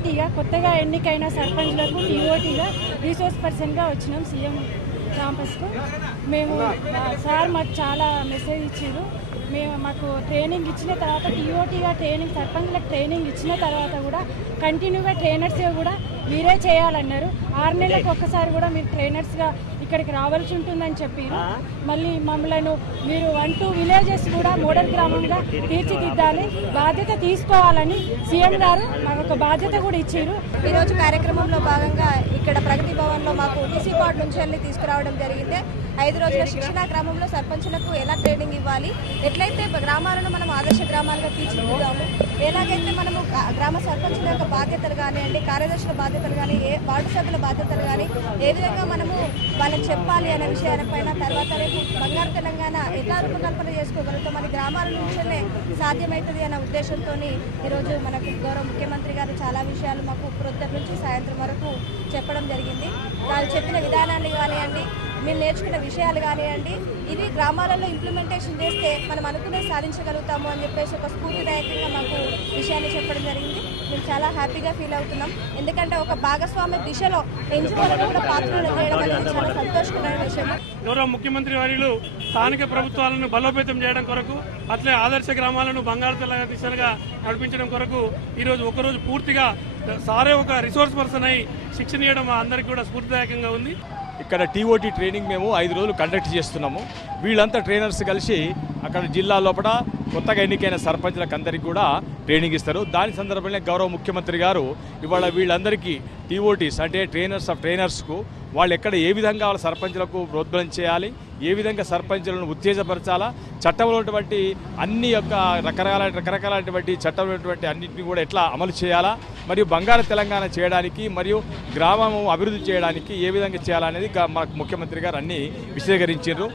టీఓటీగా కొత్తగా ఎన్నికైన సర్పంచ్లకు టీఓటీగా రిసోర్స్ పర్సన్గా వచ్చినాం సీఎం క్యాంపస్కు. మేము సార్ మాకు చాలా మెసేజ్ ఇచ్చారు. మాకు ట్రైనింగ్ ఇచ్చిన తర్వాత టీఓటీగా ట్రైనింగ్ సర్పంచ్లకు ట్రైనింగ్ ఇచ్చిన తర్వాత కూడా కంటిన్యూగా ట్రైనర్స్గా కూడా మీరే చేయాలన్నారు. 6 నెలలకు ఒక్కసారి కూడా మీరు ట్రైనర్స్గా ఇక్కడికి రావాల్సి ఉంటుందని చెప్పారు. మళ్ళీ మమ్మల్ని మీరు 1-2 విలేజెస్ కూడా మోడల్ గ్రామంగా తీర్చిదిద్దాలి, బాధ్యత తీసుకోవాలని సీఎం గారు మాకు ఒక బాధ్యత కూడా ఇచ్చారు. ఈరోజు కార్యక్రమంలో భాగంగా ఇక్కడ ప్రగతి భవన్లో మాకు టీసీ పార్ట్ నుంచి వెళ్ళి తీసుకురావడం జరిగింది. 5 రోజుల శిక్షణా గ్రామంలో సర్పంచులకు ఎలా ట్రైనింగ్ ఇవ్వాలి, ఎట్లయితే గ్రామాలను మనం ఆదర్శ గ్రామాలుగా తీర్చిదిద్దాము, ఎలాగైతే మనము గ్రామ సర్పంచుల యొక్క బాధ్యతలు కానివ్వండి, కార్యదర్శుల బాధ్యతలు కానీ, వార్డు సభ్యుల బాధ్యతలు కానీ ఏ విధంగా మనము వాళ్ళకి చెప్పాలి అనే విషయాలపైన, తర్వాత రేపు బంగారు తెలంగాణ ఎలా రూపకల్పన చేసుకోగలుగుతాం మన గ్రామాల నుంచే సాధ్యమవుతుంది అనే ఉద్దేశంతో ఈరోజు మనకు గౌరవ ముఖ్యమంత్రి గారు చాలా విషయాలు మాకు ప్రొద్దున నుంచి సాయంత్రం వరకు చెప్పడం జరిగింది. వాళ్ళు చెప్పిన విధానాన్ని కానివ్వండి, మేము నేర్చుకున్న విషయాలు కానివ్వండి, ఇవి గ్రామాలలో ఇంప్లిమెంటేషన్ చేస్తే మనం అనుకునే సాధించగలుగుతాము అని చెప్పేసి ఒక స్ఫూర్తిదాయకంగా మాకు విషయాన్ని చెప్పడం జరిగింది. మేము చాలా హ్యాపీగా ఫీల్ అవుతున్నాం. ఎందుకంటే ఒక భాగస్వామ్య దిశలో ఎంచుకోవడం కూడా పాత్రలు చేయడం అనేది చాలా సంతోషకరమైన విషయం. గౌరవ ముఖ్యమంత్రి వర్యులు స్థానిక ప్రభుత్వాలను బలోపేతం చేయడం కొరకు, అట్లే ఆదర్శ గ్రామాలను బంగారు తెలంగాణ దిశగా నడిపించడం కొరకు ఈరోజు ఒకరోజు పూర్తిగా సారే ఒక రిసోర్స్ పర్సన్ అయి శిక్షణ ఇవ్వడం అందరికీ కూడా స్ఫూర్తిదాయకంగా ఉంది. ఇక్కడ టీఓటీ ట్రైనింగ్ మేము 5 రోజులు కండక్ట్ చేస్తున్నాము. వీళ్ళంతా ట్రైనర్స్ కలిసి అక్కడ జిల్లా లోపల కొత్తగా ఎన్నికైన సర్పంచ్లకు అందరికీ కూడా ట్రైనింగ్ ఇస్తారు. దాని సందర్భంగా గౌరవ ముఖ్యమంత్రి గారు ఇవాళ వీళ్ళందరికీ టీఓటీస్ అంటే ట్రైనర్స్ ఆఫ్ ట్రైనర్స్కు వాళ్ళు ఎక్కడ ఏ విధంగా వాళ్ళ సర్పంచ్లకు ప్రోద్బలం చేయాలి, ఏ విధంగా సర్పంచులను ఉత్తేజపరచాలా, చట్టంలో ఉన్నటువంటి అన్ని యొక్క రకరకాలైనటువంటి చట్టంలో ఉన్నటువంటి అన్నింటినీ కూడా ఎట్లా అమలు చేయాలా, మరియు బంగారు తెలంగాణ చేయడానికి మరియు గ్రామం అభివృద్ధి చేయడానికి ఏ విధంగా చేయాలనేది మాకు ముఖ్యమంత్రి గారు అన్నీ విశదీకరించారు.